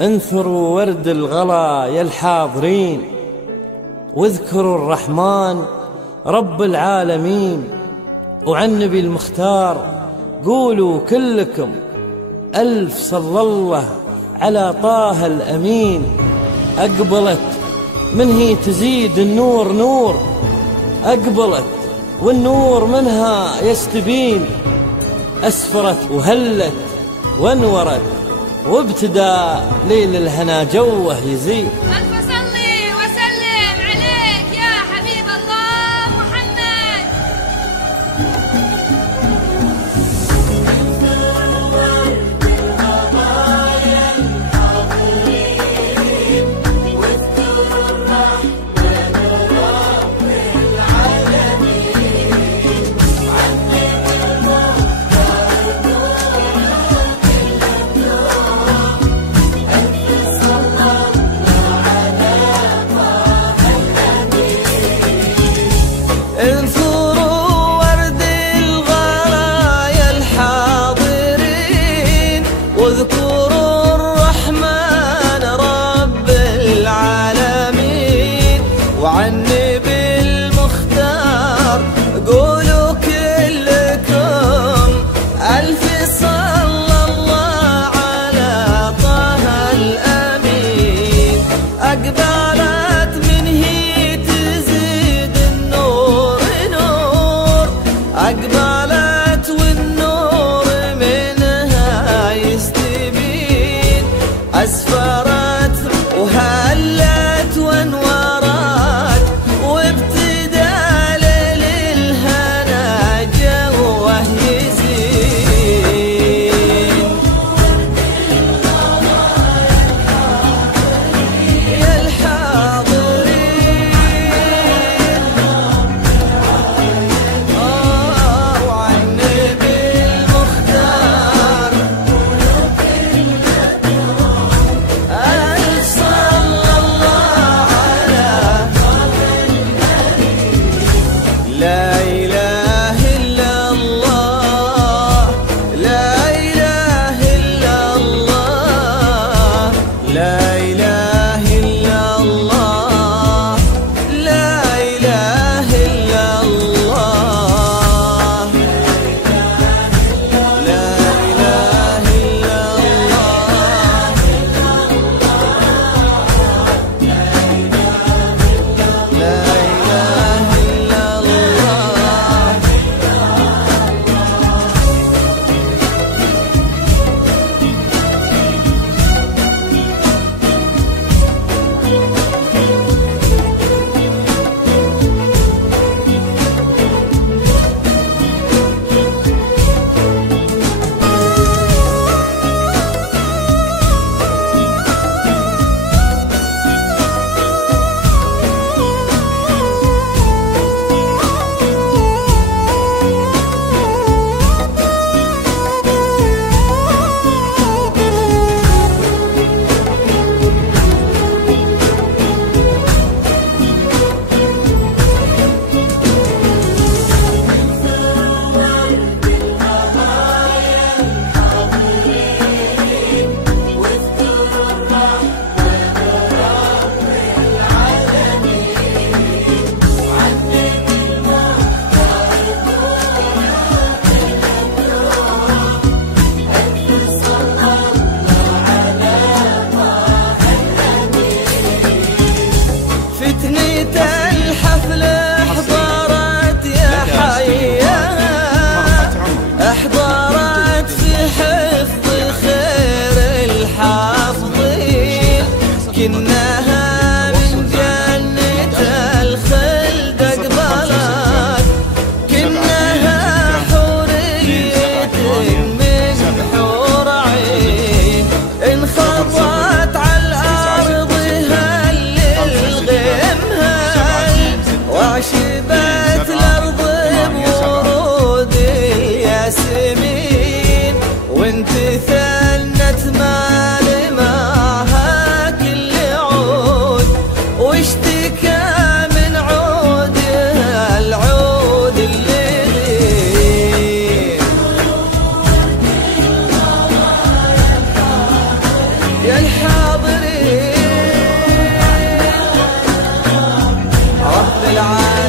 انثروا ورد الغلا يا الحاضرين، واذكروا الرحمن رب العالمين، وعن نبي المختار قولوا كلكم ألف صلى الله على طه الأمين. أقبلت من هي تزيد النور نور، أقبلت والنور منها يستبين، أسفرت وهلت وانورت، وابتدى ليل الهنا جوه يزيد. ألف صلي وسلم عليك يا حبيب الله محمد. انثروا ورد الغلا يا الحاضرين، واذكروا الرحمن رب العالمين، وعن نبي المختار قولوا كلكم ألف صلى الله على طه الأمين. أقبلت من هي تزيد النور نور، أقبلت والنور منها يستبين، أسفرت وهلت وانورت، وابتدى ليل الهنا جوه يزين. يا الحاضرين وعن نبي المختار ألف صلى الله على لا إله إلا الله، لا إله إلا الله، لا إله إلا الله، لا إله إلا الله، لا إله إلا الله، لا إله إلا الله. فتنة الحفل احضرت يا حيا، احضرت في حفظ خير الحافظين، كناها من جنة الخلد اقبلت، كناها حورية من حور عين، انخطت على الأرض وعشبت الأرض بورود الياسمين، وانت ثنت مال معها كل عود، واشتكى من عودها العود الليل. يا الحال العالم